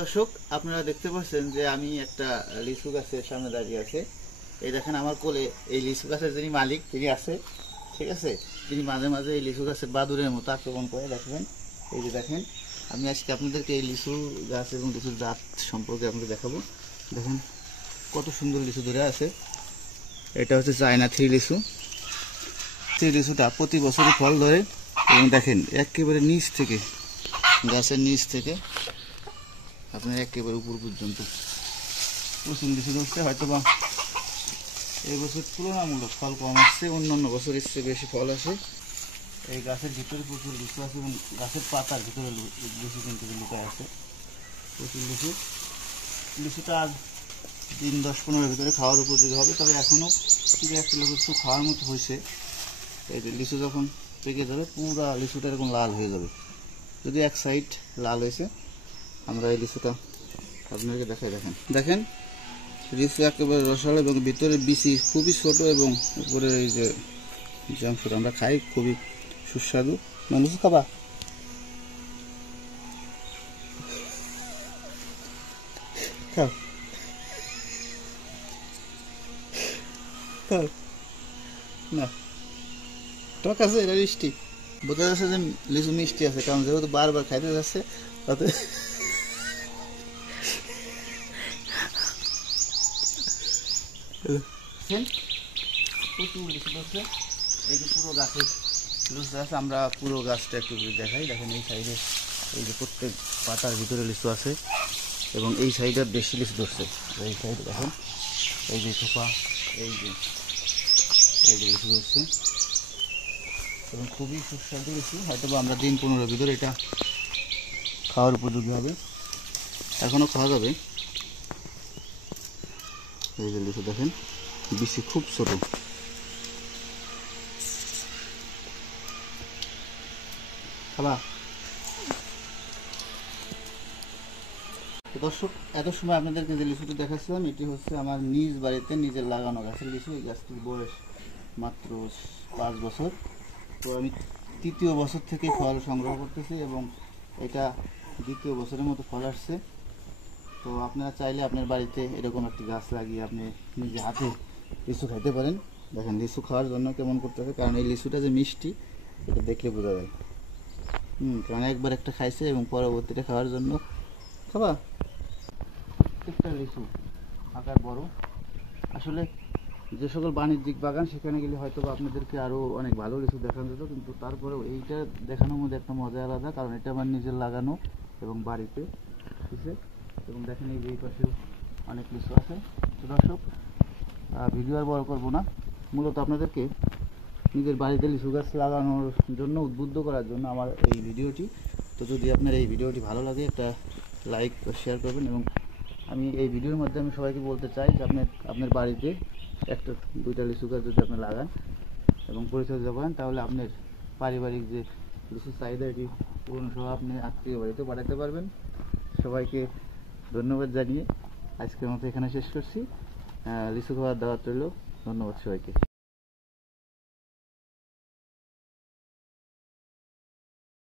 দর্শক, আপনারা দেখতে পাচ্ছেন যে আমি একটা লিচু গাছের সামনে দাঁড়িয়ে আছে। এই দেখেন আমার কোলে এই লিচু গাছের যিনি মালিক তিনি আছে, ঠিক আছে। তিনি মাঝে মাঝে এই লিচু গাছের বাদুরের মতো আক্রমণ করে, দেখবেন। এই যে দেখেন, আমি আজকে আপনাদেরকে এই লিচু গাছ এবং লিচুর জাত সম্পর্কে আপনাকে দেখাবো। দেখেন কত সুন্দর লিচু ধরে আছে। এটা হচ্ছে চায়না থ্রি লিচু। সেই লিচুটা প্রতি বছরই ফল ধরে এবং দেখেন একেবারে নিচ থেকে, গাছের নিচ থেকে আপনার একেবারে উপর পর্যন্ত প্রচুর লিচু ধরছে। হয়তো বা এই বছর তুলনামূলক ফল কম আসছে, অন্যান্য বছরের চেয়ে বেশি ফল আসে। এই গাছের ভিতরে প্রচুর লিচু আছে এবং গাছের পাতার ভিতরে লিচু কিন্তু লুকায় আছে প্রচুর লিচু। লিচুটা আজ দিন 10-15 ভিতরে খাওয়ার উপযোগী হবে, তবে এখনও ঠিক একটা লিচু খাওয়ার মতো হয়েছে। এই যে লিচু যখন পেকে যাবে পুরো লিচুটা এরকম লাল হয়ে যাবে। যদি এক সাইড লাল হয়েছে, আমরা এই লিচুটা আপনাদেরকে দেখাই। দেখেন দেখেন লিচু একেবারে রসালো এবং ভিতরে বিচি খুবই ছোট এবং উপরে এই যে অংশটা আমরা খাই খুবই সুস্বাদু। লিচু খাবা? খাও খাও না, টক আছে, এটা মিষ্টি। বোঝা যাচ্ছে যে লিচু মিষ্টি আছে, কারণ যেহেতু বারবার খাইতে যাচ্ছে তাতে প্রচুর লিচু ধরছে। এই যে পুরো গাছের লিচু আছে, আমরা পুরো গাছটা একটু দেখাই। দেখেন এই সাইডে এই যে প্রত্যেক পাতার ভিতরে লিচু আছে এবং এই সাইডে বেশি লিচু ধরছে। এই সাইডে দেখেন এই যে থোপা, এই যে লিচু ধরছে এবং খুবই সুস্বাদু লিচু। হয়তো বা আমরা দিন 15 ভিতরে এটা খাওয়ার উপযোগী হবে, এখনও খাওয়া যাবে। এই যে লিচু দেখেন বিচি খুব ছোট। খাবা? দর্শক, এত সময় আপনাদেরকে যে লিচুটি দেখাচ্ছিলাম এটি হচ্ছে আমার নিজ বাড়িতে নিজের লাগানো গাছের লিচু। এই গাছটির বয়স মাত্র 5 বছর। তো আমি 3য় বছর থেকে ফল সংগ্রহ করতেছি এবং এটা 2য় বছরের মতো ফল আসছে। তো আপনারা চাইলে আপনার বাড়িতে এরকম একটি গাছ লাগিয়ে আপনি নিজে হাতে লিচু খাইতে পারেন। দেখেন লিচু খাওয়ার জন্য কেমন করতে হবে, কারণ এই লিচুটা যে মিষ্টি এটা দেখলে বোঝা যায়। কারণ একবার একটা খাইছে এবং পরবর্তীটা খাওয়ার জন্য। খাবা? প্রত্যেকটা লিচু আকার বড়। আসলে যে সকল বাণিজ্যিক বাগান সেখানে গেলে হয়তো বা আপনাদেরকে আরও অনেক ভালো লিচু দেখানো যেত, কিন্তু তারপরেও এইটা দেখানোর মধ্যে একটা মজা আলাদা, কারণ এটা আমার নিজের লাগানো এবং বাড়িতে আছে। এবং দেখেন এই যে এই পাশেও অনেক লিচু আছে। তো দর্শক, ভিডিও আর বড় করবো না, মূলত আপনাদেরকে নিজের বাড়িতে লিচু গাছ লাগানোর জন্য উদ্বুদ্ধ করার জন্য আমার এই ভিডিওটি। তো যদি আপনার এই ভিডিওটি ভালো লাগে একটা লাইক শেয়ার করবেন এবং আমি এই ভিডিওর মাধ্যমে সবাইকে বলতে চাই যে আপনার বাড়িতে 1-2টা লিচু গাছ যদি আপনি লাগান এবং পরিচর্যা করেন, তাহলে আপনার পারিবারিক যে লিচুর চাহিদা এটি পূরণ সহ আপনি আত্মীয় বাড়িতে পাঠাতে পারবেন। সবাইকে ধন্যবাদ জানিয়ে আজকের মতো এখানে শেষ করছি। লিচু খাওয়ার দাওয়াত রইল। ধন্যবাদ সবাইকে।